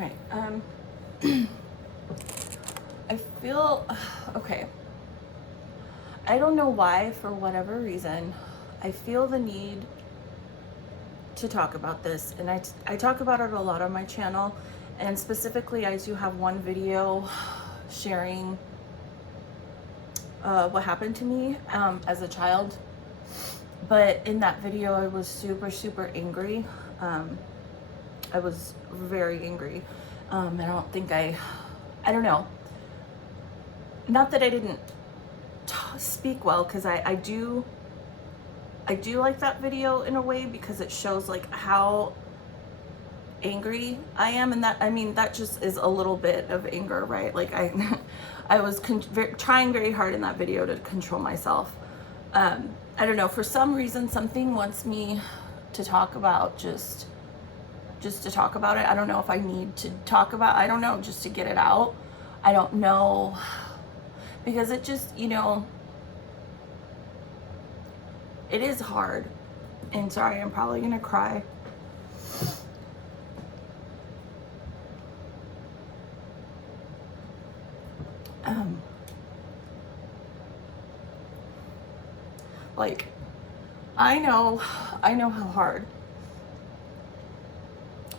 right. I feel okay. I don't know why, for whatever reason, I feel the need to talk about this, and I talk about it a lot on my channel, and specifically I do have one video sharing what happened to me as a child. But in that video I was super angry. I was very angry. I don't think I don't know, not that I didn't speak well, because I do like that video in a way, because it shows like how angry I am, and that, I mean, that just is a little bit of anger, right? Like I was trying very hard in that video to control myself. I don't know, for some reason something wants me to talk about, just to talk about it. I don't know if I need to talk about, I don't know, just to get it out. I don't know, because it just, you know, it is hard. And sorry, I'm probably gonna cry. Like, I know how hard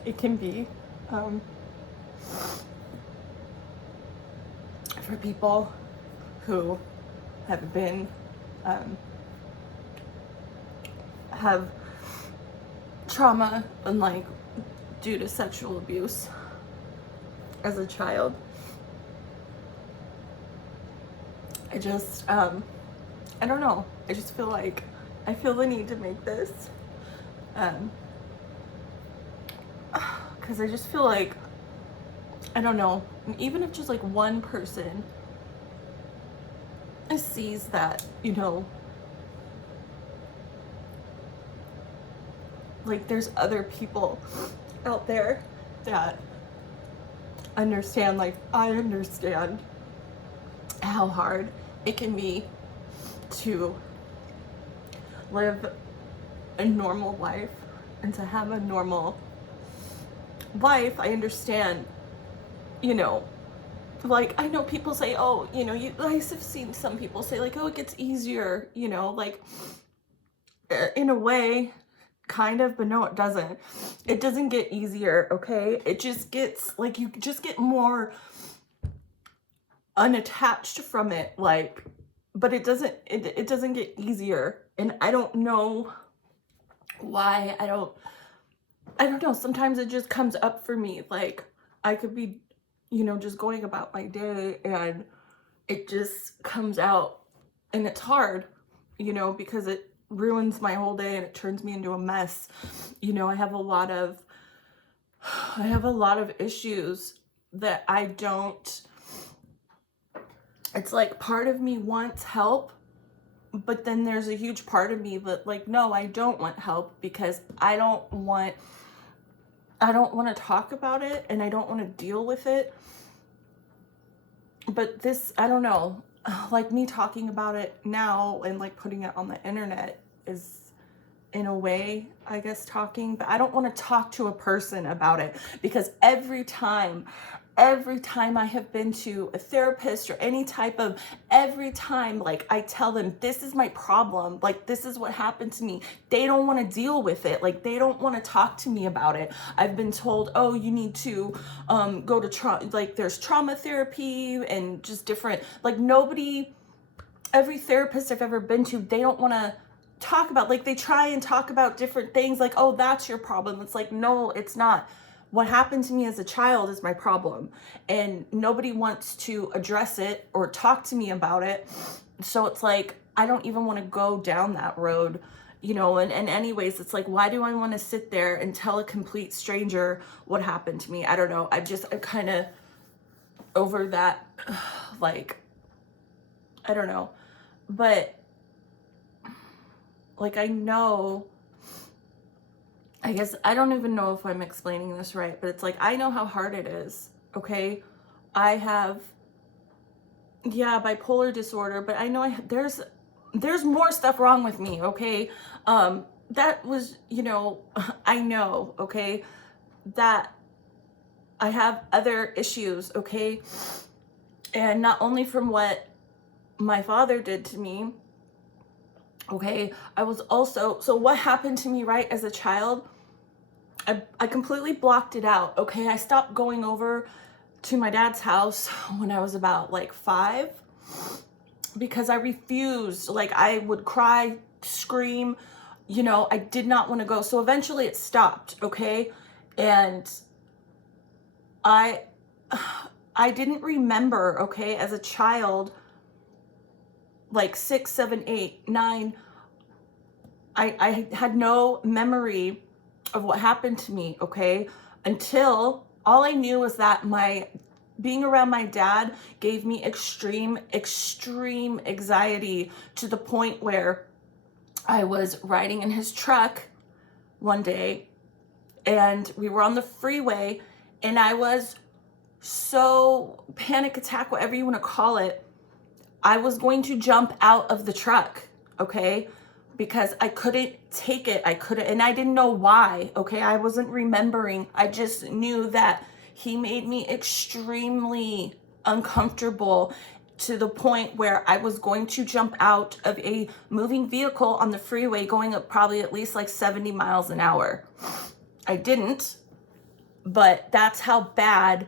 it can be for people who have been have trauma, and like due to sexual abuse as a child. I just I don't know, I just feel like I feel the need to make this because I just feel like, I don't know, even if just like one person sees that, you know, like there's other people out there that understand, like I understand how hard it can be to live a normal life and to have a normal life. I understand, you know, like I know people say, oh, you know, I've seen some people say like, oh, it gets easier, you know, like in a way, kind of, but no, it doesn't. It doesn't get easier, okay? It just gets like, you just get more unattached from it, like, but it doesn't get easier. And I don't know why. I don't know, sometimes it just comes up for me, like I could be, you know, just going about my day and it just comes out, and it's hard, you know, because it ruins my whole day and it turns me into a mess. You know, I have a lot of issues that I don't, it's like part of me wants help, but then there's a huge part of me that like, no, I don't want help, because I don't want to talk about it, and I don't want to deal with it. But this, I don't know, like me talking about it now and like putting it on the internet is in a way, I guess, talking, but I don't want to talk to a person about it, because every time I have been to a therapist or any type of, every time, like I tell them, this is my problem, like this is what happened to me, they don't want to deal with it, like they don't want to talk to me about it. I've been told, oh, you need to go to like there's trauma therapy and just different, like nobody, every therapist I've ever been to, they don't want to talk about, like they try and talk about different things, like, oh, that's your problem. It's like, no, it's not. What happened to me as a child is my problem, and nobody wants to address it or talk to me about it. So it's like, I don't even want to go down that road, you know. And anyways, it's like, why do I want to sit there and tell a complete stranger what happened to me? I don't know. I'm kind of over that. Like, I don't know, but like, I know, I guess, I don't even know if I'm explaining this right, but it's like, I know how hard it is, okay? I have, yeah, bipolar disorder, but I know there's more stuff wrong with me, okay? That was, you know, I know, okay, that I have other issues, okay? And not only from what my father did to me, okay, I was also, so what happened to me, right, as a child, I completely blocked it out, okay? I stopped going over to my dad's house when I was about like 5 because I refused. Like, I would cry, scream, you know, I did not want to go. So eventually it stopped, okay? And I didn't remember, okay, as a child, like 6, 7, 8, 9, I had no memory of what happened to me, okay? Until all I knew was that being around my dad gave me extreme anxiety, to the point where I was riding in his truck one day and we were on the freeway, and I was so panic attack, whatever you want to call it. I was going to jump out of the truck, okay? Because I couldn't take it. And I didn't know why, okay? I wasn't remembering. I just knew that he made me extremely uncomfortable, to the point where I was going to jump out of a moving vehicle on the freeway going up probably at least like 70 miles an hour. I didn't, but that's how bad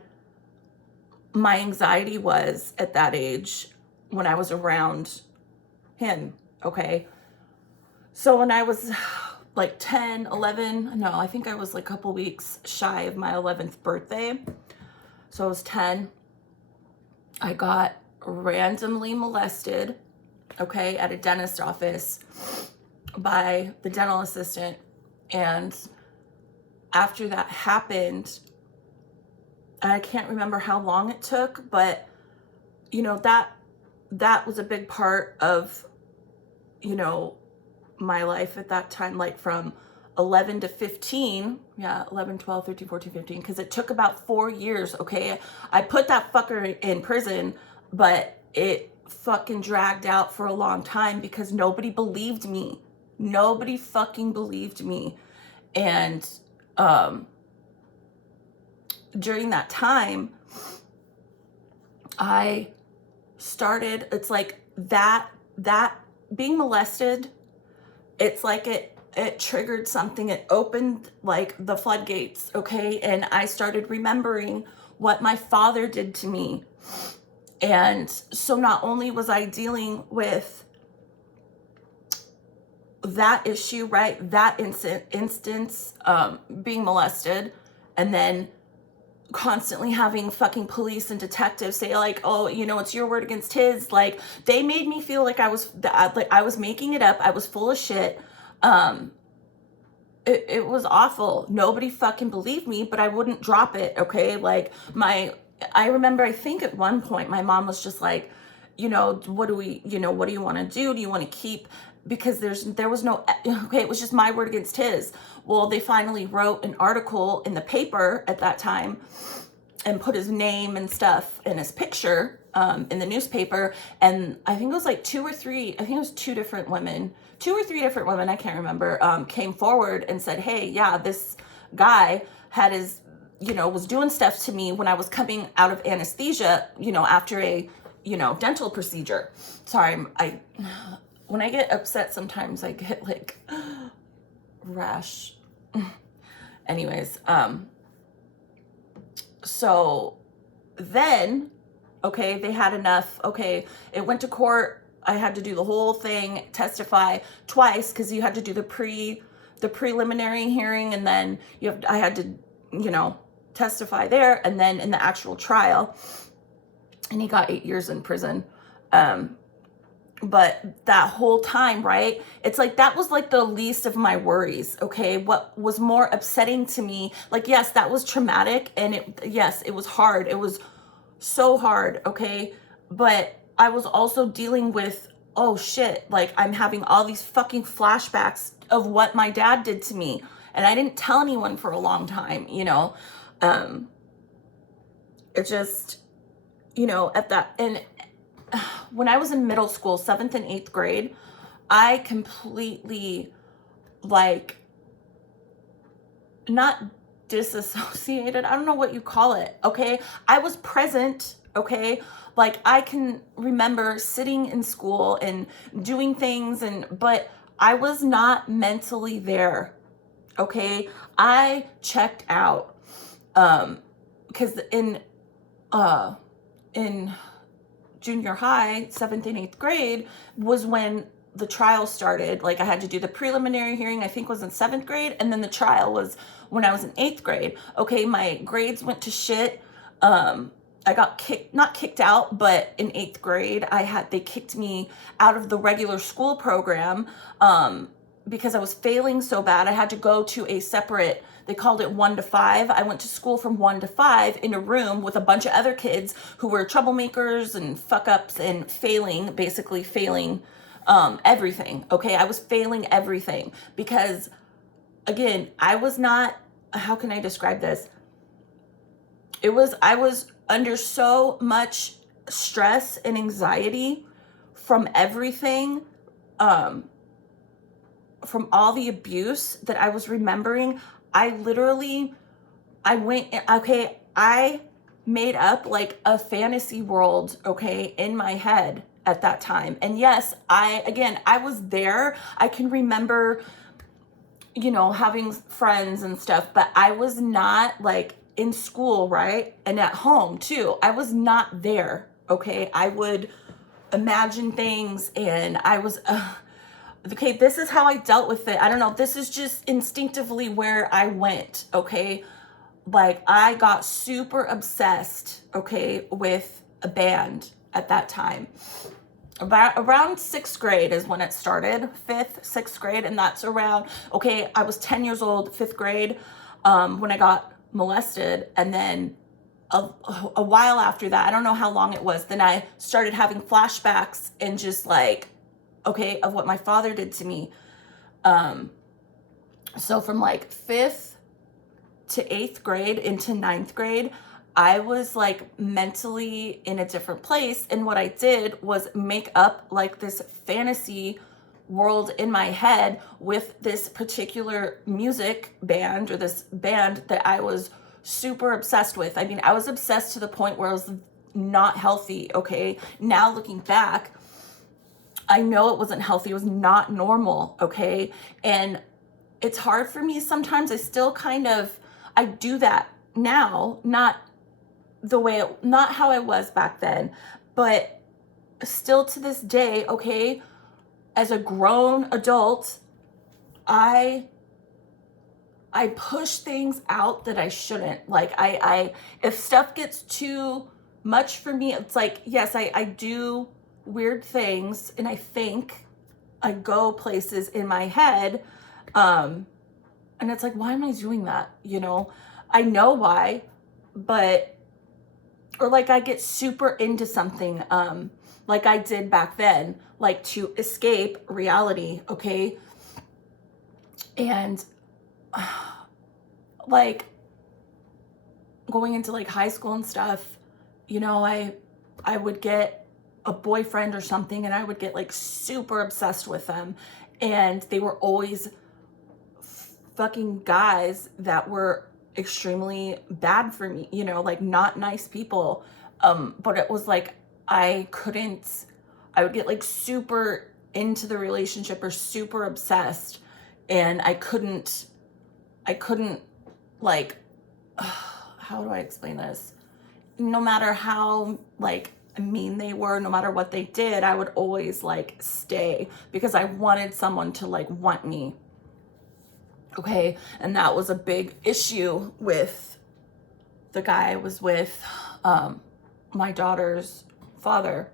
my anxiety was at that age when I was around him, okay? So when I was like 10, 11, no, I think I was like a couple weeks shy of my 11th birthday. So I was 10. I got randomly molested, okay, at a dentist office by the dental assistant. And after that happened, I can't remember how long it took, but you know, that was a big part of, you know, my life at that time, like from 11 to 15, 11, 12, 13, 14, 15, because it took about 4 years, okay? I put that fucker in prison, but it fucking dragged out for a long time because nobody believed me. Nobody fucking believed me. And during that time, I started, it's like that being molested, it's like it triggered something. It opened like the floodgates, okay? And I started remembering what my father did to me. And so not only was I dealing with that issue, right, that instance, being molested, and then constantly having fucking police and detectives say like, oh, you know, it's your word against his. Like, they made me feel like I was making it up. I was full of shit. It was awful. Nobody fucking believed me, but I wouldn't drop it, okay? Like, I remember, I think at one point my mom was just like, you know, what do you want to do? Do you want to keep, because there was no, okay, it was just my word against his. Well, they finally wrote an article in the paper at that time and put his name and stuff and his picture in the newspaper. And I think it was like 2 or 3 different women, I can't remember, came forward and said, hey, yeah, this guy had his, you know, was doing stuff to me when I was coming out of anesthesia, you know, after a, you know, dental procedure. Sorry, when I get upset, sometimes I get like rash. Anyways, so then, okay, they had enough. Okay, it went to court. I had to do the whole thing, testify twice, because you had to do the preliminary hearing, and then I had to, you know, testify there, and then in the actual trial. And he got 8 years in prison. But that whole time, right, it's like that was like the least of my worries, okay? What was more upsetting to me, like, yes, that was traumatic, and it was hard. It was so hard, okay? But I was also dealing with, oh shit, like, I'm having all these fucking flashbacks of what my dad did to me, and I didn't tell anyone for a long time, you know? It just, you know, and when I was in middle school, 7th and 8th grade, I completely, like, not disassociated. I don't know what you call it. Okay. I was present. Okay. Like I can remember sitting in school and doing things but I was not mentally there. Okay. I checked out. Because in junior high, 7th and 8th grade was when the trial started. Like I had to do the preliminary hearing, I think was in 7th grade. And then the trial was when I was in 8th grade. Okay. My grades went to shit. I got not kicked out, but in 8th grade, they kicked me out of the regular school program, because I was failing so bad. I had to go to a separate, they called it 1 to 5. I went to school from 1 to 5 in a room with a bunch of other kids who were troublemakers and fuck ups and basically failing, everything. Okay. I was failing everything because again, I was not, how can I describe this? I was under so much stress and anxiety from everything, from all the abuse that I was remembering. I made up like a fantasy world, okay, in my head at that time. And yes, I was there. I can remember, having friends and stuff, but I was not like in school, right? And at home too. I was not there, okay? I would imagine things and I was, okay, this is how I dealt with it. I don't know. This is just instinctively where I went, okay? Like I got super obsessed, okay, with a band at that time. Around 6th grade is when it started, 5th, 6th grade. And that's around, okay, I was 10 years old, 5th grade, when I got molested. And then a while after that, I don't know how long it was, then I started having flashbacks and just like, okay, of what my father did to me. So from like 5th to 8th grade into 9th grade, I was like mentally in a different place. And what I did was make up like this fantasy world in my head with this particular music band or this band that I was super obsessed with. I mean, I was obsessed to the point where I was not healthy. Okay. Now looking back, I know it wasn't healthy. It was not normal. Okay. And it's hard for me sometimes. I do that now, not how I was back then, but still to this day, okay, as a grown adult, I push things out that I shouldn't. Like if stuff gets too much for me, it's like, yes, I do weird things and I go places in my head. And it's like, why am I doing that? I know why, or like I get super into something, like I did back then, like to escape reality. Okay. And like going into like high school and stuff, I would get a boyfriend or something and I would get like super obsessed with them. And they were always fucking guys that were extremely bad for me, like not nice people. But it was like, I would get like super into the relationship or super obsessed. And I couldn't like, how do I explain this? No matter how like mean they were, no matter what they did, I would always like stay because I wanted someone to like want me. Okay. And that was a big issue with the guy I was with, my daughter's father.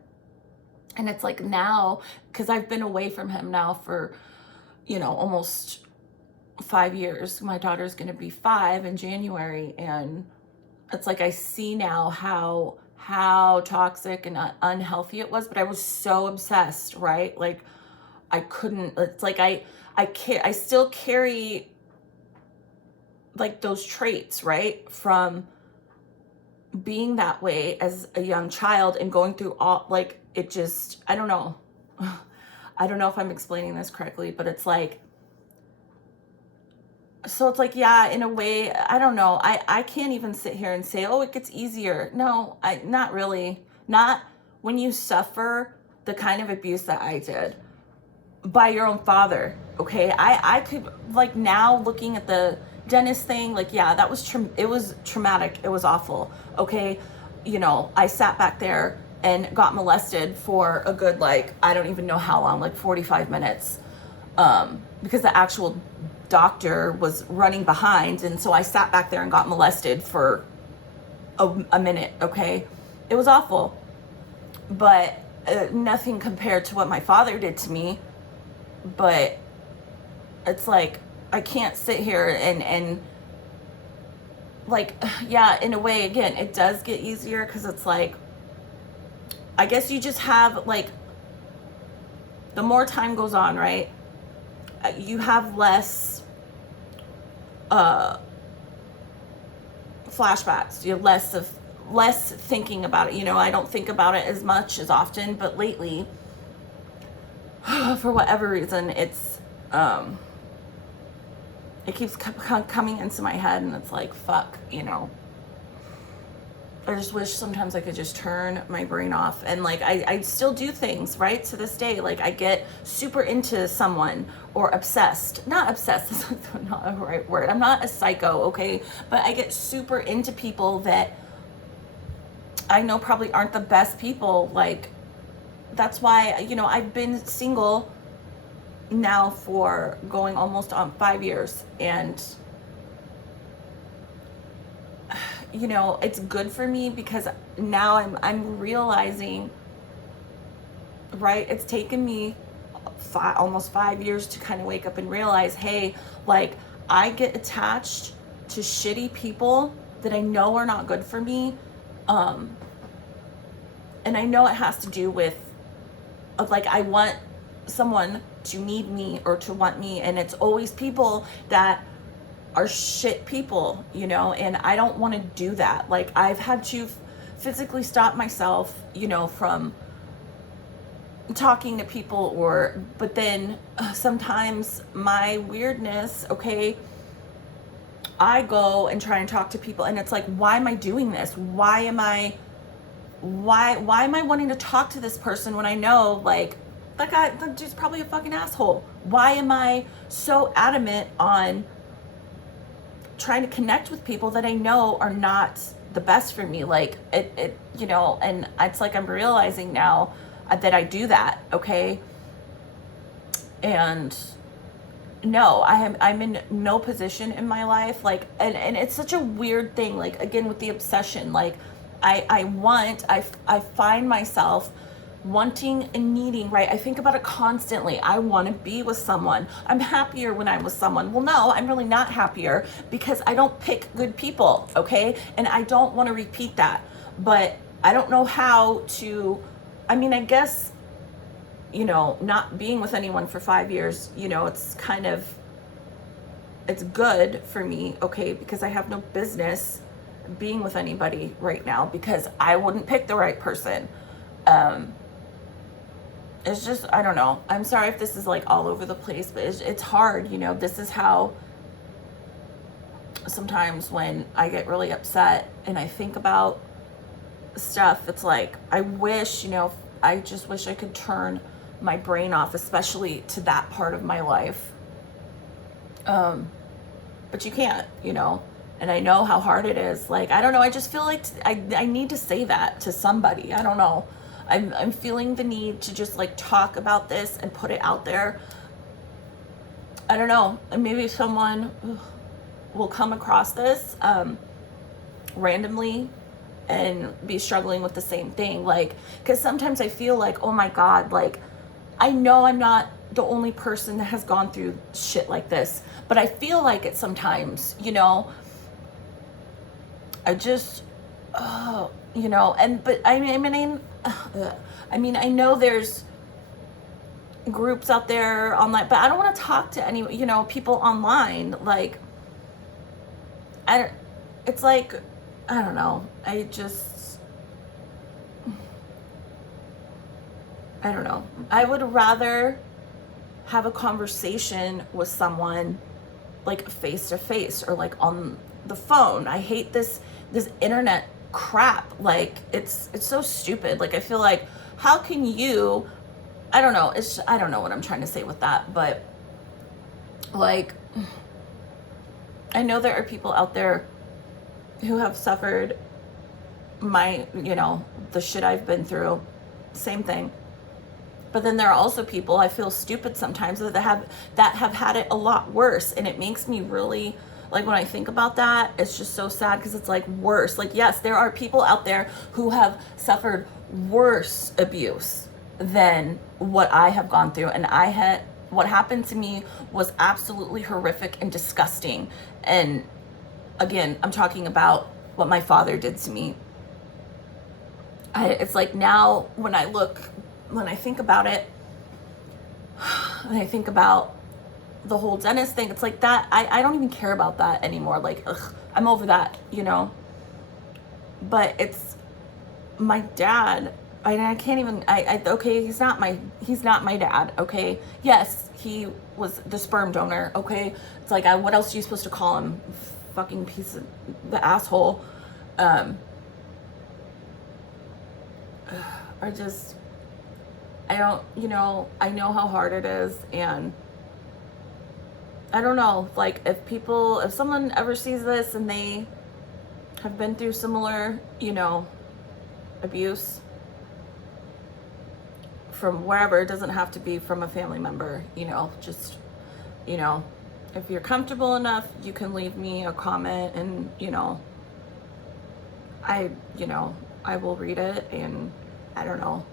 And it's like now, because I've been away from him now for, almost 5 years. My daughter's going to be 5 in January. And it's like, I see now how toxic and unhealthy it was, but I was so obsessed, right? Like I couldn't, it's like, I still carry like those traits, right? From being that way as a young child and going through all, like, it just, I don't know. I don't know if I'm explaining this correctly, but it's like, So it's like, yeah, in a way, I don't know. I can't even sit here and say, oh, it gets easier. No, not really. Not when you suffer the kind of abuse that I did by your own father. Okay. I could, like, now looking at the dentist thing, like, yeah, that was, it was traumatic. It was awful. Okay. I sat back there and got molested for a good, like, I don't even know how long, like 45 minutes. Because the actual doctor was running behind, and so I sat back there and got molested for a minute. Okay, it was awful, but nothing compared to what my father did to me. But it's like, I can't sit here and like, yeah, in a way, again, it does get easier, because it's like, I guess you just have, like, the more time goes on, right, you have less flashbacks. You have less thinking about it. I don't think about it as much as often, but lately, for whatever reason, it keeps coming into my head, and it's like, fuck. I just wish sometimes I could just turn my brain off, and like, I still do things, right, to this day. Like, I get super into someone, or obsessed. Not obsessed, is not a right word. I'm not a psycho, okay? But I get super into people that I know probably aren't the best people. Like, that's why, I've been single now for going almost on 5 years, and it's good for me, because now I'm realizing, right, it's taken me almost 5 years to kind of wake up and realize, hey, like, I get attached to shitty people that I know are not good for me, and I know it has to do with, like, I want someone to need me or to want me, and it's always people that are shit people, and I don't want to do that. Like, I've had to physically stop myself, from talking to people, but then sometimes my weirdness, okay, I go and try and talk to people, and it's like, why am I doing this? Why am I wanting to talk to this person when I know, like, that dude's probably a fucking asshole? Why am I so adamant on trying to connect with people that I know are not the best for me? Like, and it's like, I'm realizing now that I do that, okay? And no, I'm in no position in my life, like, and it's such a weird thing, like, again, with the obsession, like, I find myself wanting and needing, right? I think about it constantly. I want to be with someone. I'm happier when I'm with someone. Well, no, I'm really not happier, because I don't pick good people, okay? And I don't want to repeat that, but I don't know how to, I guess, not being with anyone for 5 years, it's good for me, okay? Because I have no business being with anybody right now, because I wouldn't pick the right person. It's just, I don't know. I'm sorry if this is like all over the place, but it's hard, this is how sometimes when I get really upset and I think about stuff, it's like, I wish, I just wish I could turn my brain off, especially to that part of my life. But you can't, and I know how hard it is. Like, I don't know. I just feel like I need to say that to somebody. I don't know. I'm feeling the need to just, like, talk about this and put it out there. I don't know. Maybe someone will come across this randomly and be struggling with the same thing. Like, because sometimes I feel like, oh my God, like, I know I'm not the only person that has gone through shit like this, but I feel like it sometimes, I just, but I know there's groups out there online, but I don't want to talk to any, people online. Like, it's like, I don't know. I don't know. I would rather have a conversation with someone like face to face or like on the phone. I hate this internet crap. Like it's so stupid. Like I feel like, how can you, I don't know, I don't know what I'm trying to say with that, but like I know there are people out there who have suffered the shit I've been through. Same thing. But then there are also people, I feel stupid sometimes, that have had it a lot worse. And it makes me really, like, when I think about that, it's just so sad, because it's like worse. Like, yes, there are people out there who have suffered worse abuse than what I have gone through. And what happened to me was absolutely horrific and disgusting. And again, I'm talking about what my father did to me. It's like now when I think about it, and I think about the whole Dennis thing, it's like that, I don't even care about that anymore. Like, ugh, I'm over that, But it's my dad. I can't even, okay, he's not my dad, okay? Yes, he was the sperm donor, okay? It's like, what else are you supposed to call him? Fucking piece of the asshole. I know how hard it is, and I don't know, like, if someone ever sees this and they have been through similar, abuse from wherever, it doesn't have to be from a family member, just, if you're comfortable enough, you can leave me a comment, and, I will read it, and I don't know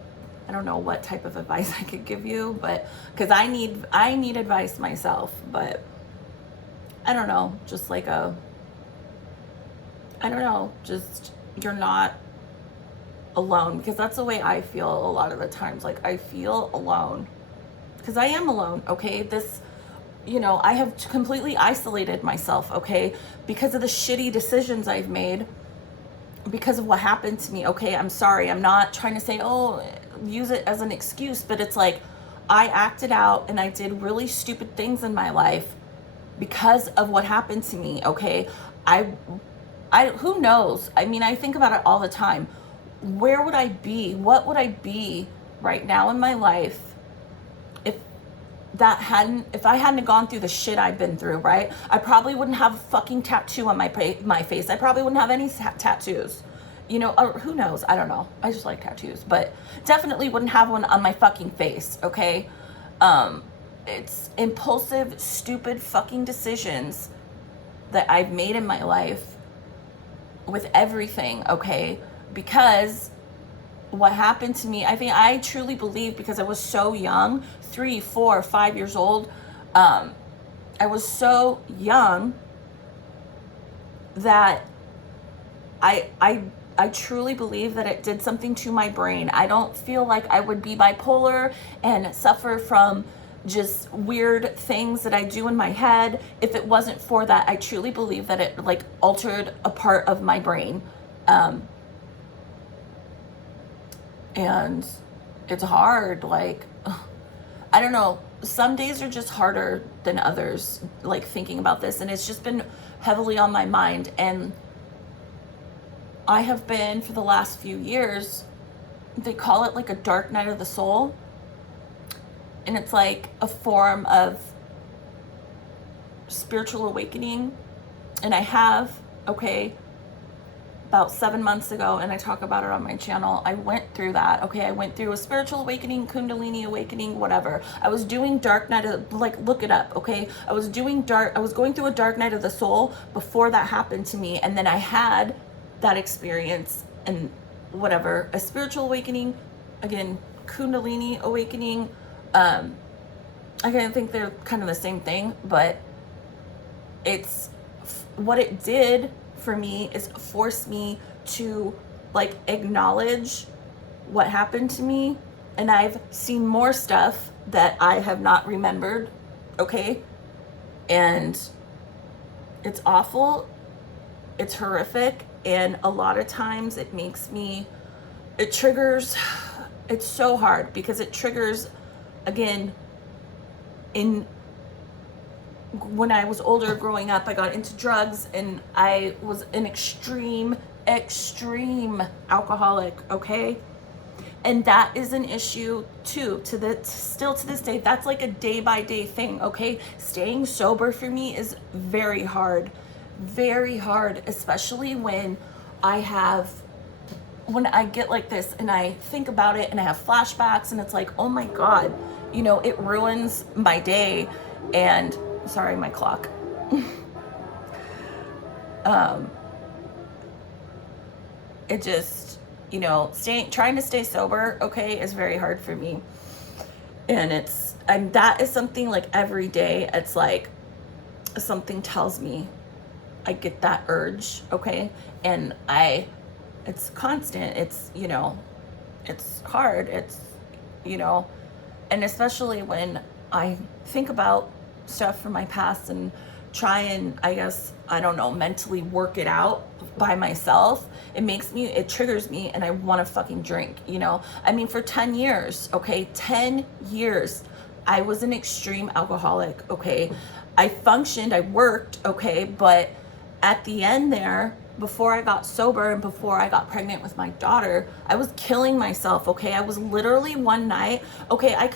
what type of advice I could give you, but because I need advice myself, but I don't know, just like just you're not alone, because that's the way I feel a lot of the times. Like, I feel alone because I am alone, okay? I have completely isolated myself, okay, because of the shitty decisions I've made, because of what happened to me, okay? I'm sorry. I'm not trying to say, use it as an excuse, but it's like, I acted out and I did really stupid things in my life because of what happened to me, okay? Who knows? I mean, I think about it all the time. Where would I be? What would I be right now in my life if I hadn't gone through the shit I've been through, right? I probably wouldn't have a fucking tattoo on my face. I probably wouldn't have any tattoos, or who knows? I don't know. I just like tattoos, but definitely wouldn't have one on my fucking face, okay? It's impulsive, stupid fucking decisions that I've made in my life with everything, okay? Because what happened to me, I truly believe, because I was so young, 3, 4, 5 years old, I was so young that I truly believe that it did something to my brain. I don't feel like I would be bipolar and suffer from just weird things that I do in my head if it wasn't for that. I truly believe that it like altered a part of my brain. And it's hard, like, I don't know, some days are just harder than others, like, thinking about this, and it's just been heavily on my mind. And I have been, for the last few years, they call it like a dark night of the soul, and it's like a form of spiritual awakening. And I have, okay, about 7 months ago, and I talk about it on my channel, I went through that, okay? I went through a spiritual awakening, Kundalini awakening, whatever. I was doing dark night of, like, look it up, okay? I was going through a dark night of the soul before that happened to me, and then I had that experience, and whatever, a spiritual awakening, again, Kundalini awakening. I kind of think they're kind of the same thing, but it's what it did for me is force me to like acknowledge what happened to me. And I've seen more stuff that I have not remembered, okay? And it's awful, it's horrific, and a lot of times it triggers, it's so hard because it triggers, again, in when I was older, growing up, I got into drugs and I was an extreme alcoholic, okay? And that is an issue too, still to this day. That's like a day by day thing, okay? Staying sober for me is very hard, especially when I get like this and I think about it and I have flashbacks and it's like, oh my God, it ruins my day. And sorry, my clock. It just, trying to stay sober, okay, is very hard for me. And that is something like every day, it's like something tells me I get that urge, okay? And it's constant, it's hard, and especially when I think about stuff from my past and try and, I guess, I don't know, mentally work it out by myself, it triggers me and I want to fucking drink, I mean, for 10 years, okay, 10 years, I was an extreme alcoholic, okay? I functioned, I worked, okay, but at the end there, before I got sober and before I got pregnant with my daughter, I was killing myself, okay? I was literally one night, okay, I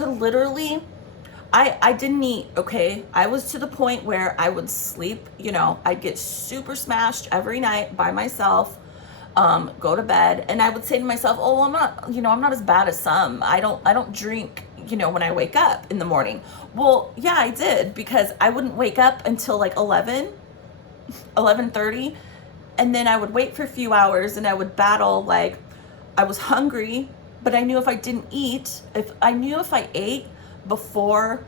didn't eat, okay? I was to the point where I would sleep, I'd get super smashed every night by myself, go to bed, and I would say to myself, oh, well, I'm not as bad as some. I don't drink, when I wake up in the morning. Well, yeah, I did, because I wouldn't wake up until like 11:30, and then I would wait for a few hours and I would battle, like, I was hungry, but I knew if I ate before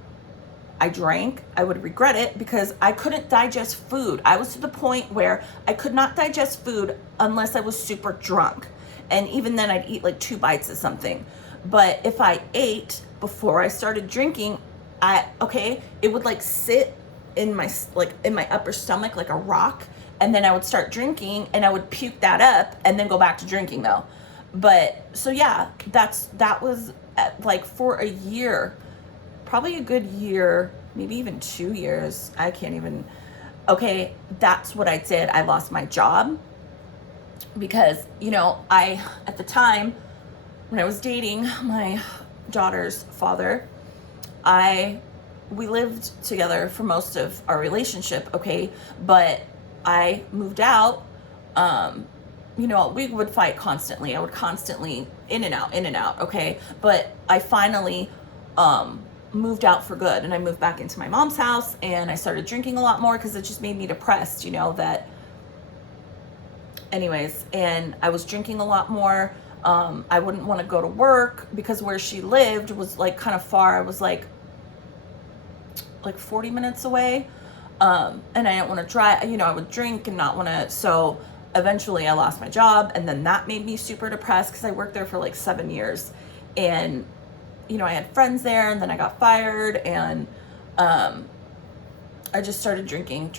I drank, I would regret it because I couldn't digest food. I was to the point where I could not digest food unless I was super drunk. And even then I'd eat like 2 bites of something. But if I ate before I started drinking, it would like sit in my upper stomach like a rock, and then I would start drinking and I would puke that up and then go back to drinking though. But so yeah, that was like for a year, probably a good year, maybe even 2 years. I can't even. Okay, that's what I did. I lost my job because, at the time when I was dating my daughter's father, we lived together for most of our relationship, okay? But I moved out, we would fight constantly. I would constantly in and out, okay? But I finally moved out for good, and I moved back into my mom's house, and I started drinking a lot more because it just made me depressed, anyways, and I was drinking a lot more. I wouldn't want to go to work because where she lived was like kind of far. I was like 40 minutes away, and I didn't want to drive. I would drink and not want to. So eventually I lost my job, and then that made me super depressed because I worked there for like 7 years, and I had friends there, and then I got fired, and I just started drinking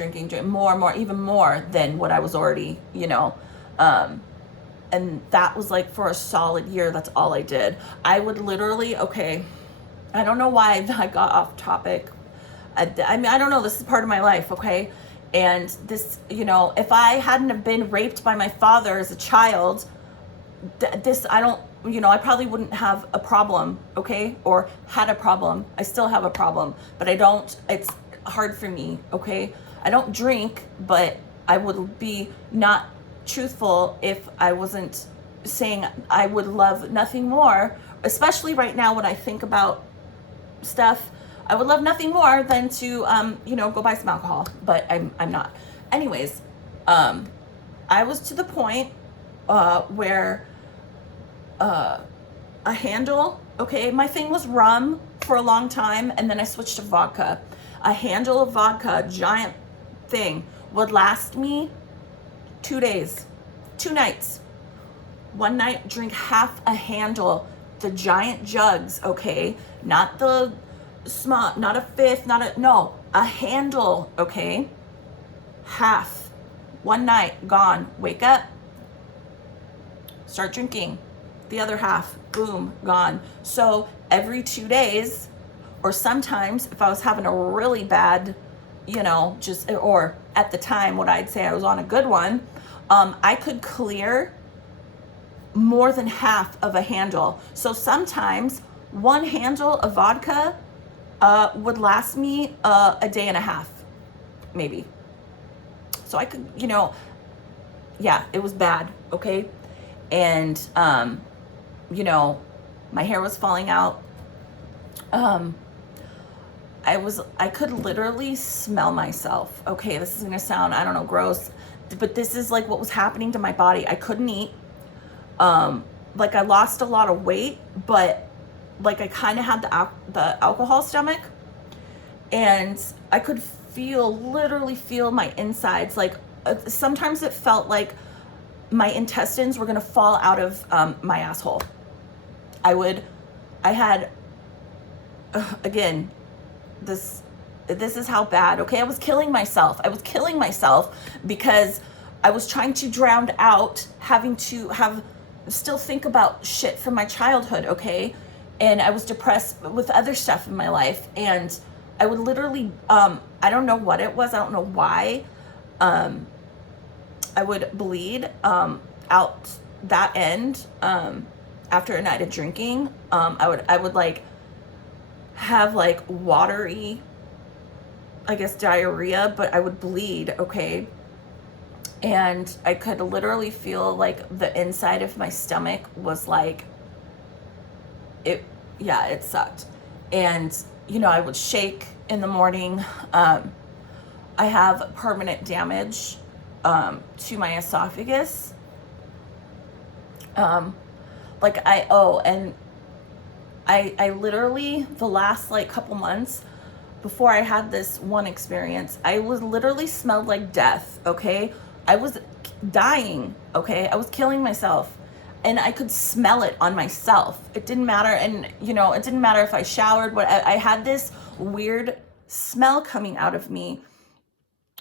more and more, even more than what I was already, and that was like for a solid year. That's all I did. I would literally, okay, I don't know why I got off topic. I mean, I don't know, this is part of my life, okay? And this, if I hadn't have been raped by my father as a child, I probably wouldn't have a problem, okay? Or had a problem. I still have a problem, but it's hard for me, okay? I don't drink, but I would be not truthful if I wasn't saying I would love nothing more, especially right now when I think about stuff. I would love nothing more than to, go buy some alcohol, but I'm not. Anyways, I was to the point where a handle, okay, my thing was rum for a long time, and then I switched to vodka. A handle of vodka, giant thing, would last me 2 days, 2 nights. One night, drink half a handle, the giant jugs, okay, not the small, not a fifth, a handle, okay, half. One night, gone. Wake up, start drinking. The other half, boom, gone. So every 2 days, or sometimes if I was having a really bad just, or at the time, what I'd say I was on a good one, I could clear more than half of a handle. So sometimes one handle of vodka would last me a day and a half, maybe. So I could, yeah, it was bad, okay? And, my hair was falling out. I could literally smell myself. Okay, this is gonna sound, I don't know, gross, but this is like what was happening to my body. I couldn't eat. Like I lost a lot of weight, but like I kind of had the alcohol stomach, and I could literally feel my insides. Like sometimes it felt like my intestines were gonna fall out of my asshole. I had, again, this is how bad, okay? I was killing myself. Because I was trying to drown out having to still think about shit from my childhood, okay? And I was depressed with other stuff in my life, and I would literally, I don't know what it was, I don't know why, I would bleed out that end after a night of drinking. I would like have like watery, I guess, diarrhea, but I would bleed, okay? And I could literally feel like the inside of my stomach was like, it sucked. And, I would shake in the morning. I have permanent damage to my esophagus. And I literally, the last like couple months before I had this one experience, I was literally smelled like death, okay? I was dying, okay? I was killing myself, and I could smell it on myself. It didn't matter, and it didn't matter if I showered, I had this weird smell coming out of me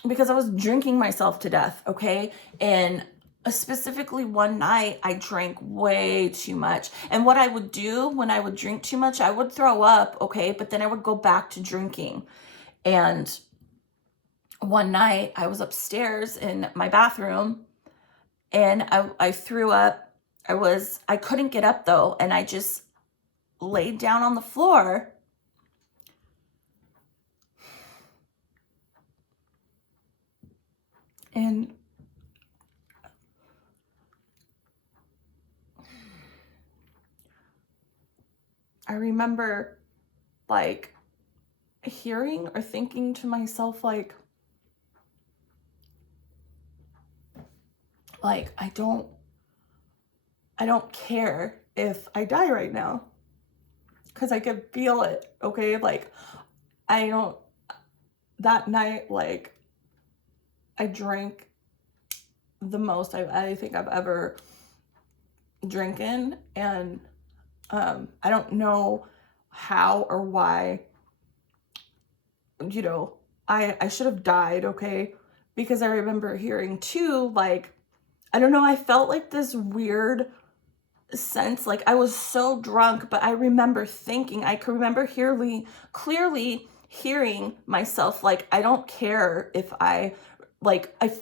because I was drinking myself to death, okay? And specifically one night, I drank way too much. And what I would do when I would drink too much, I would throw up, okay? But then I would go back to drinking. And one night, I was upstairs in my bathroom, and I threw up. I couldn't get up though, and I just laid down on the floor. And I remember like hearing or thinking to myself, like I don't care if I die right now, because I could feel it, okay? Like that night, like I drank the most I think I've ever drinking, and I don't know how or why, I should have died, okay? Because I remember hearing too, like, I don't know, I felt like this weird sense, like I was so drunk, but I remember thinking, I could remember clearly hearing myself, like, I don't care if I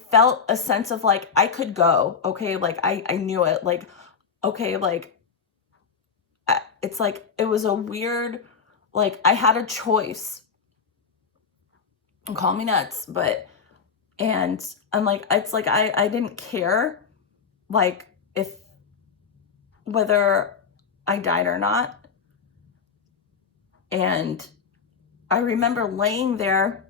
felt a sense of like, I could go, okay? Like, I knew it, like, okay, like, it's like, it was a weird, like, I had a choice. Call me nuts, and I'm like, it's like, I didn't care, like, if whether I died or not. And I remember laying there,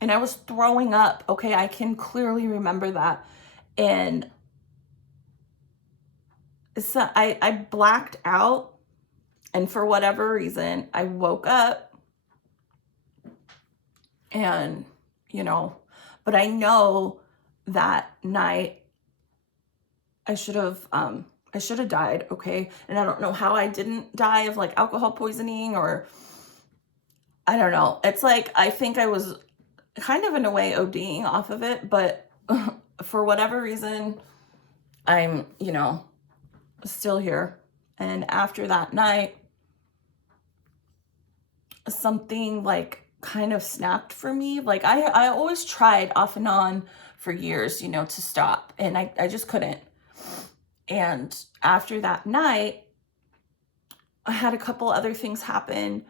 and I was throwing up, okay? I can clearly remember that. And so I blacked out, and for whatever reason, I woke up, and, but I know that night I should have died, okay? And I don't know how I didn't die of like alcohol poisoning, or I don't know. It's like, I think I was kind of in a way ODing off of it, but for whatever reason, I'm, still here. And after that night, something like kind of snapped for me. Like I always tried off and on for years, you know, to stop, and I just couldn't. And after that night, I had a couple other things happen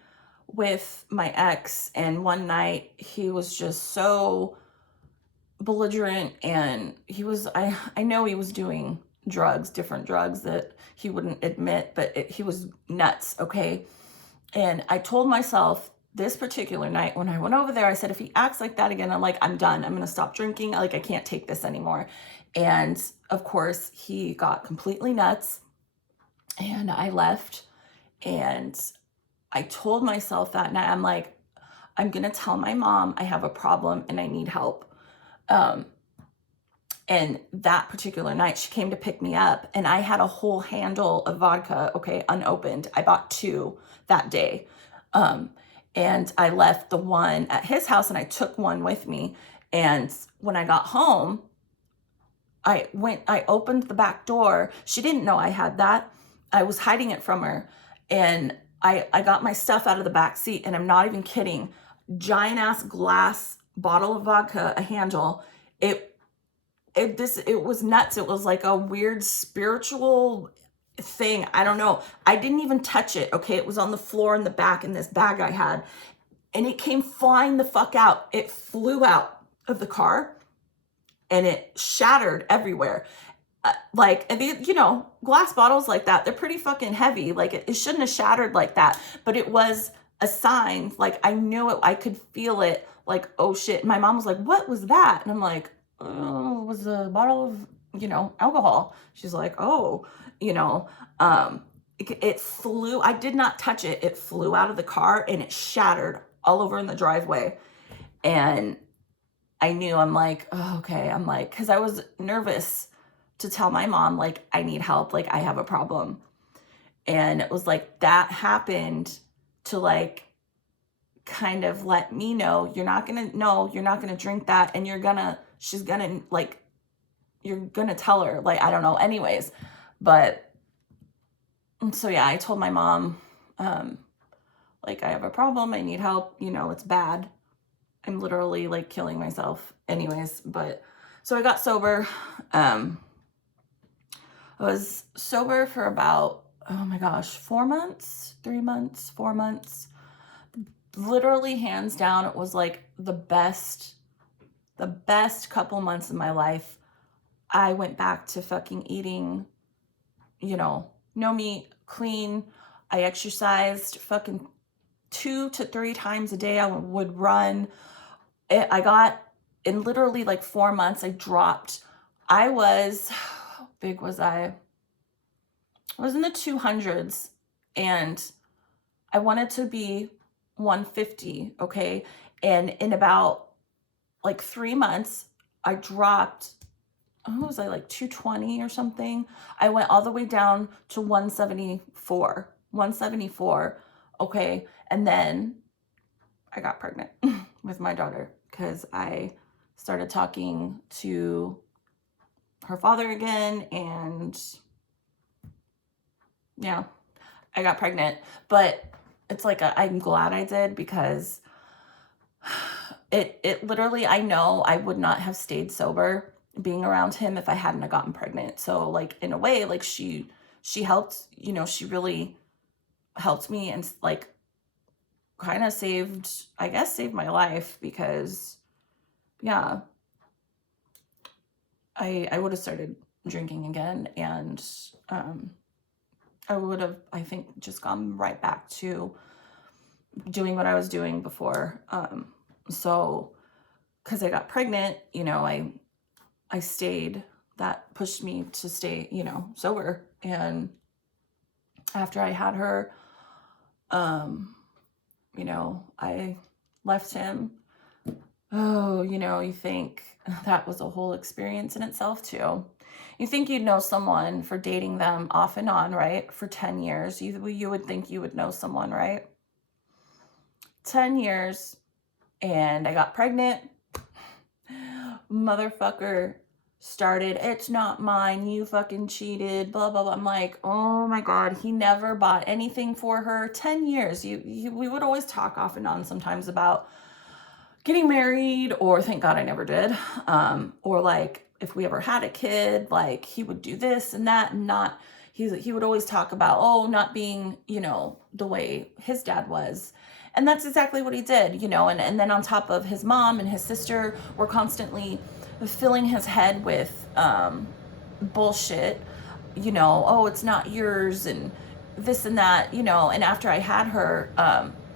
with my ex, and one night he was just so belligerent, and I know he was doing drugs, different drugs that he wouldn't admit, but he was nuts, okay? And I told myself this particular night when I went over there, I said, if he acts like that again, I'm done. I'm going to stop drinking. Like, I can't take this anymore. And of course, he got completely nuts, and I left. And I told myself that night, I'm like, I'm going to tell my mom I have a problem and I need help. And that particular night, she came to pick me up, and I had a whole handle of vodka, okay, unopened. I bought 2 that day. And I left the one at his house, and I took one with me. And when I got home, I opened the back door. She didn't know I had that. I was hiding it from her. And I got my stuff out of the back seat, and I'm not even kidding. Giant ass glass bottle of vodka, a handle. It was nuts. It was like a weird spiritual thing. I don't know. I didn't even touch it. Okay. It was on the floor in the back in this bag I had, and it came flying the fuck out. It flew out of the car, and it shattered everywhere. You know, glass bottles like that, they're pretty fucking heavy. Like, it shouldn't have shattered like that, but it was a sign. Like, I knew it. I could feel it. Like, oh shit. My mom was like, what was that? And I'm like, oh, it was a bottle of, you know, alcohol. She's like, oh, you know, it flew. I did not touch it. It flew out of the car, and it shattered all over in the driveway. And I knew, I'm like, oh, okay. I'm like, cause I was nervous to tell my mom, like, I need help. Like, I have a problem. And it was like, that happened to like, kind of let me know, you're not gonna drink that, and she's gonna like, you're gonna tell her, like, I don't know, anyways. But so yeah, I told my mom, like, I have a problem, I need help, you know, it's bad, I'm literally like killing myself, anyways. But so I got sober. I was sober for about, oh my gosh, 4 months, 3 months, 4 months. Literally, hands down, it was like the best couple months of my life. I went back to fucking eating, you know, no meat, clean. I exercised fucking 2 to 3 times a day. I would run. In literally like 4 months, I dropped. How big was I? I was in the 200s, and I wanted to be 150, okay? And in about like 3 months, I dropped, oh, was I like 220 or something? I went all the way down to 174, okay? And then I got pregnant with my daughter, because I started talking to her father again, and yeah, I got pregnant. But it's like, I'm glad I did, because it literally, I know I would not have stayed sober being around him if I hadn't have gotten pregnant. So like, in a way, like, she helped, you know, she really helped me, and like, kind of saved my life, because yeah, I would have started drinking again, and I would have, I think, just gone right back to doing what I was doing before. So, because I got pregnant, you know, I stayed, that pushed me to stay, you know, sober. And after I had her, you know, I left him. Oh, you know, you think that was a whole experience in itself too. You think you'd know someone for dating them off and on, right? For 10 years. You would think you would know someone, right? 10 years, and I got pregnant. Motherfucker started, it's not mine, you fucking cheated, blah blah blah. I'm like, oh my god, he never bought anything for her. 10 years. We would always talk off and on sometimes about getting married, or thank god I never did. Or like if we ever had a kid, like he would do this and that, and not, he would always talk about, oh, not being, the way his dad was. And that's exactly what he did, and then on top of, his mom and his sister were constantly filling his head with bullshit, oh, it's not yours, and this and that, and after I had her,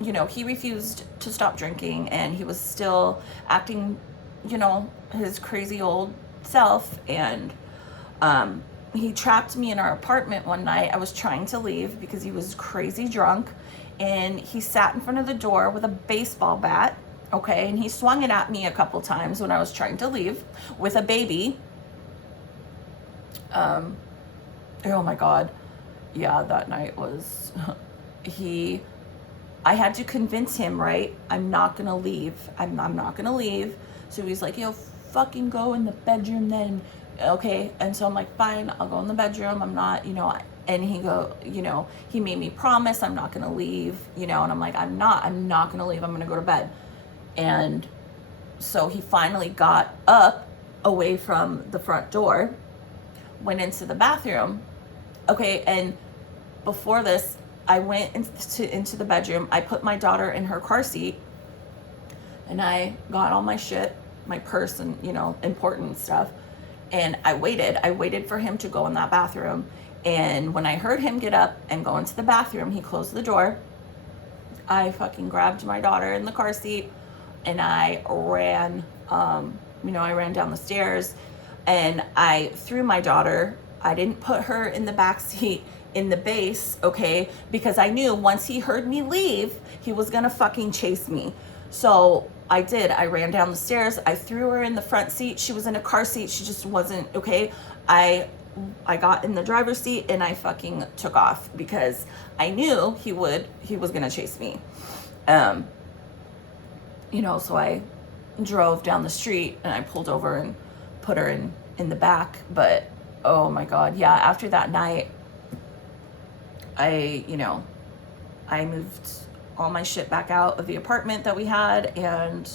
he refused to stop drinking, and he was still acting, his crazy old self. And he trapped me in our apartment one night. I was trying to leave because he was crazy drunk, and he sat in front of the door with a baseball bat, okay, and he swung it at me a couple times when I was trying to leave with a baby. Oh my god, yeah, that night was I had to convince him, right? I'm not gonna leave. I'm not gonna leave. So he's like, yo, fucking go in the bedroom then. Okay. And so I'm like, fine, I'll go in the bedroom. I'm not, and he made me promise I'm not gonna leave, and I'm like, I'm not gonna leave. I'm gonna go to bed. And so he finally got up away from the front door, went into the bathroom. Okay. And before this, I went into the bedroom. I put my daughter in her car seat, and I got all my shit, my purse, and important stuff. And I waited for him to go in that bathroom. And when I heard him get up and go into the bathroom, he closed the door. I fucking grabbed my daughter in the car seat, and I ran. I ran down the stairs, and I threw my daughter. I didn't put her in the back seat in the base, okay, because I knew once he heard me leave, he was gonna fucking chase me. So I did. I ran down the stairs. I threw her in the front seat. She was in a car seat. She just wasn't okay. I got in the driver's seat, and I fucking took off because I knew he was gonna chase me. So I drove down the street, and I pulled over and put her in the back. But oh my god, yeah, after that night, I moved all my shit back out of the apartment that we had, and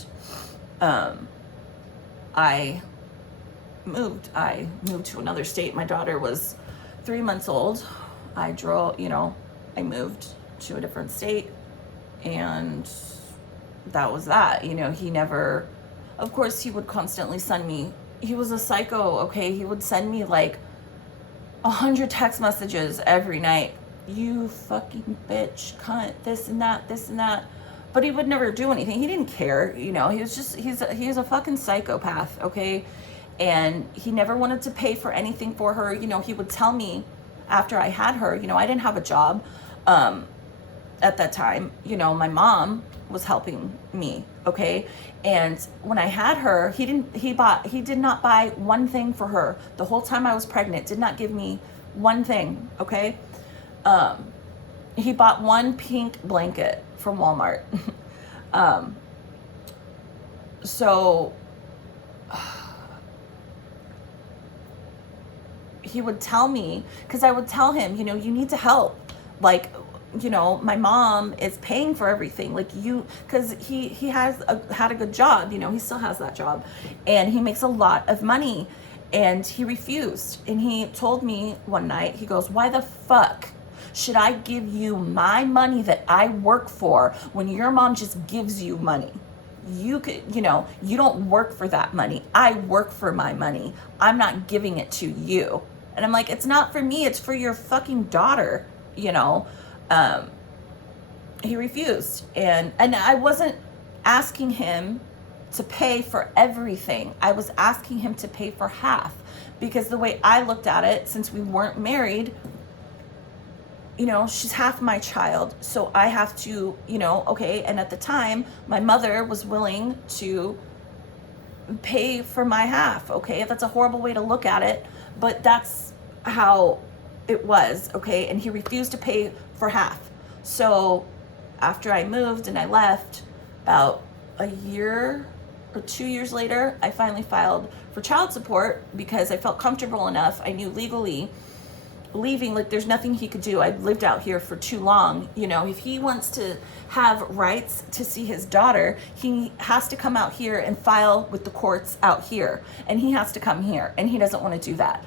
I moved to another state. My daughter was 3 months old. I moved to a different state, and that was that. He never, of course, he would constantly send me, he was a psycho, okay? He would send me like 100 text messages every night. You fucking bitch, cunt, this and that. But he would never do anything. He didn't care, he was just, he's a fucking psychopath, okay? And he never wanted to pay for anything for her. He would tell me after I had her, I didn't have a job at that time. My mom was helping me, okay? And when I had her, he did not buy one thing for her. The whole time I was pregnant, did not give me one thing, okay? He bought one pink blanket from Walmart. So he would tell me, because I would tell him, you need to help. Like, my mom is paying for everything. Like, because he had a good job, he still has that job, and he makes a lot of money, and he refused. And he told me one night, he goes, why the fuck should I give you my money that I work for when your mom just gives you money? You could, you don't work for that money. I work for my money. I'm not giving it to you. And I'm like, it's not for me, it's for your fucking daughter, He refused. And I wasn't asking him to pay for everything. I was asking him to pay for half, because the way I looked at it, since we weren't married, she's half my child, so I have to, okay. And at the time, my mother was willing to pay for my half, okay? That's a horrible way to look at it, but that's how it was, okay? And he refused to pay for half. So after I moved and I left, about a year 2 years later, I finally filed for child support because I felt comfortable enough. I knew legally leaving, like, there's nothing he could do. I've lived out here for too long. You know, if he wants to have rights to see his daughter, he has to come out here and file with the courts out here, and he has to come here, and he doesn't want to do that.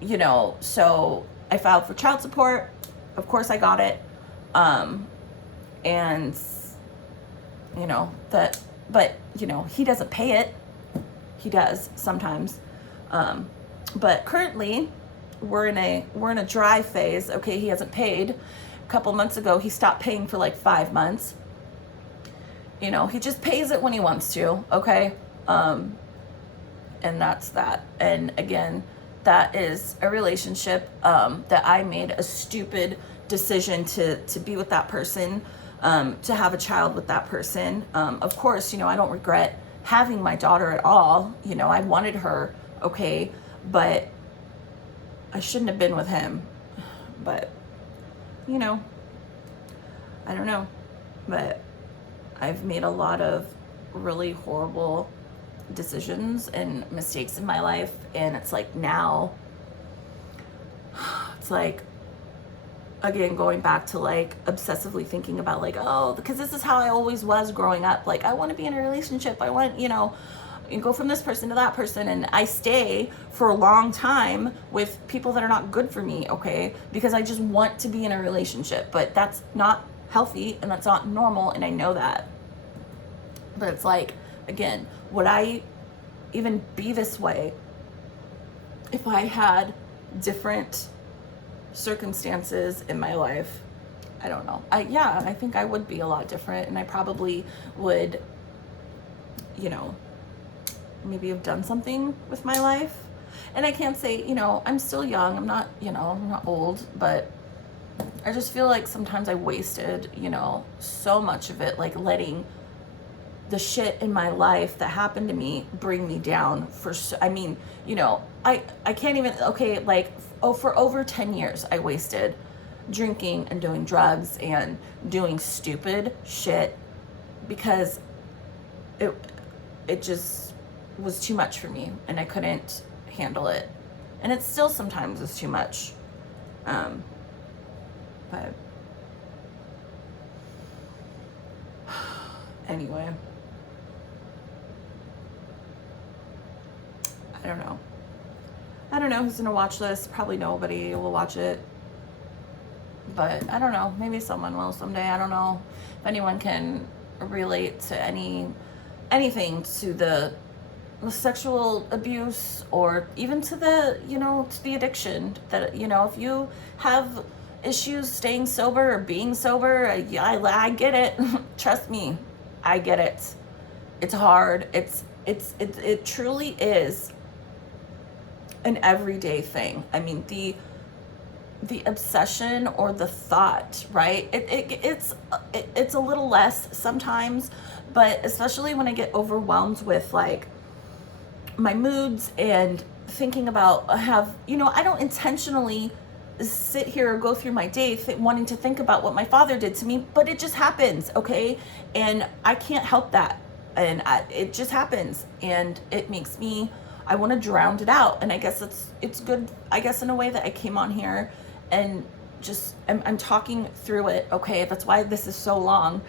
You know, so I filed for child support. Of course I got it. And you know that, but you know, he doesn't pay it. He does sometimes. But currently we're in a dry phase. Okay, he hasn't paid. A couple months ago he stopped paying for like 5 months. You know, he just pays it when he wants to. Okay. And that's that. And again, that is a relationship that I made a stupid decision to be with that person, to have a child with that person. Of course, you know, I don't regret having my daughter at all. You know, I wanted her, okay, but I shouldn't have been with him. But, you know, I don't know. But I've made a lot of really horrible decisions and mistakes in my life, and it's like now it's like, again, going back to like obsessively thinking about like, oh, because this is how I always was growing up, like I want to be in a relationship, I want, you know, and go from this person to that person, and I stay for a long time with people that are not good for me, okay, because I just want to be in a relationship. But that's not healthy and that's not normal, and I know that. But it's like, again, would I even be this way if I had different circumstances in my life? I don't know. I think I would be a lot different, and I probably would, you know, maybe have done something with my life. And I can't say, you know, I'm still young. I'm not, you know, I'm not old, but I just feel like sometimes I wasted, you know, so much of it, like letting the shit in my life that happened to me bring me down for, I mean, you know, I can't even, okay, like, for over 10 years I wasted drinking and doing drugs and doing stupid shit because it just was too much for me, and I couldn't handle it, and it still sometimes is too much. But anyway, I don't know who's gonna watch this. Probably nobody will watch it, but I don't know, maybe someone will someday. I don't know if anyone can relate to anything to the sexual abuse, or even to the, you know, to the addiction that, you know, if you have issues staying sober or being sober, I get it. Trust me, I get it. It's hard. It truly is an everyday thing. I mean, the obsession or the thought, right? It's a little less sometimes, but especially when I get overwhelmed with like my moods and thinking about, you know, I don't intentionally sit here or go through my day wanting to think about what my father did to me, but it just happens, okay? And I can't help that, and it just happens, and it makes me, I want to drown it out. And I guess it's good, I guess, in a way that I came on here and just I'm talking through it, okay? That's why this is so long,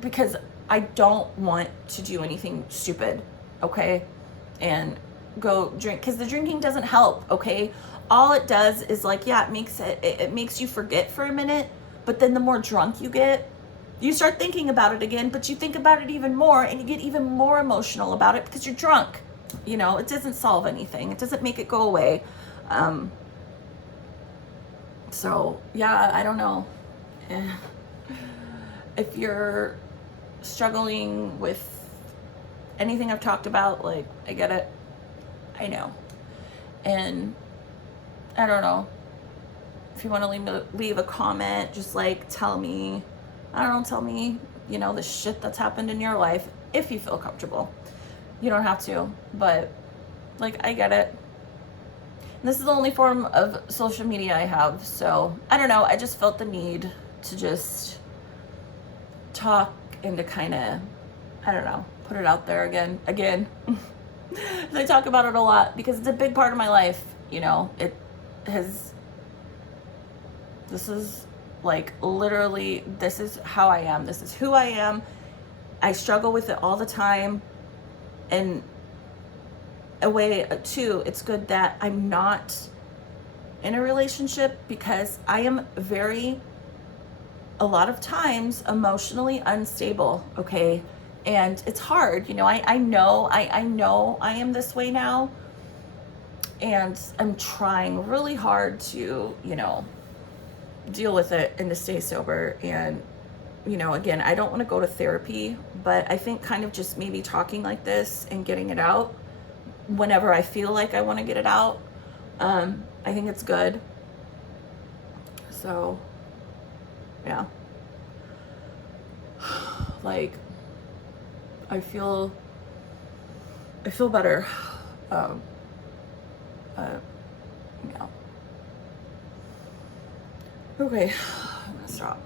because I don't want to do anything stupid, okay? And go drink, because the drinking doesn't help, okay? All it does is like, yeah, it makes you forget for a minute, but then the more drunk you get, you start thinking about it again, but you think about it even more, and you get even more emotional about it because you're drunk. You know, it doesn't solve anything. It doesn't make it go away. So yeah, I don't know. If you're struggling with anything I've talked about, like, I get it. I know. And I don't know. If you want to leave a comment, just like tell me, you know, the shit that's happened in your life, if you feel comfortable. You don't have to, but like, I get it. And this is the only form of social media I have, so I don't know. I just felt the need to just talk and to kind of I don't know, put it out there again. I talk about it a lot because it's a big part of my life. You know, it has, this is like literally, this is how I am. This is who I am. I struggle with it all the time. And a way too, it's good that I'm not in a relationship because I am very, a lot of times emotionally unstable. Okay. And it's hard, you know, I know I am this way now, and I'm trying really hard to, you know, deal with it and to stay sober. And, you know, again, I don't want to go to therapy, but I think kind of just maybe talking like this and getting it out whenever I feel like I want to get it out, I think it's good. So, yeah. Like, I feel better. Yeah. Okay, I'm gonna stop.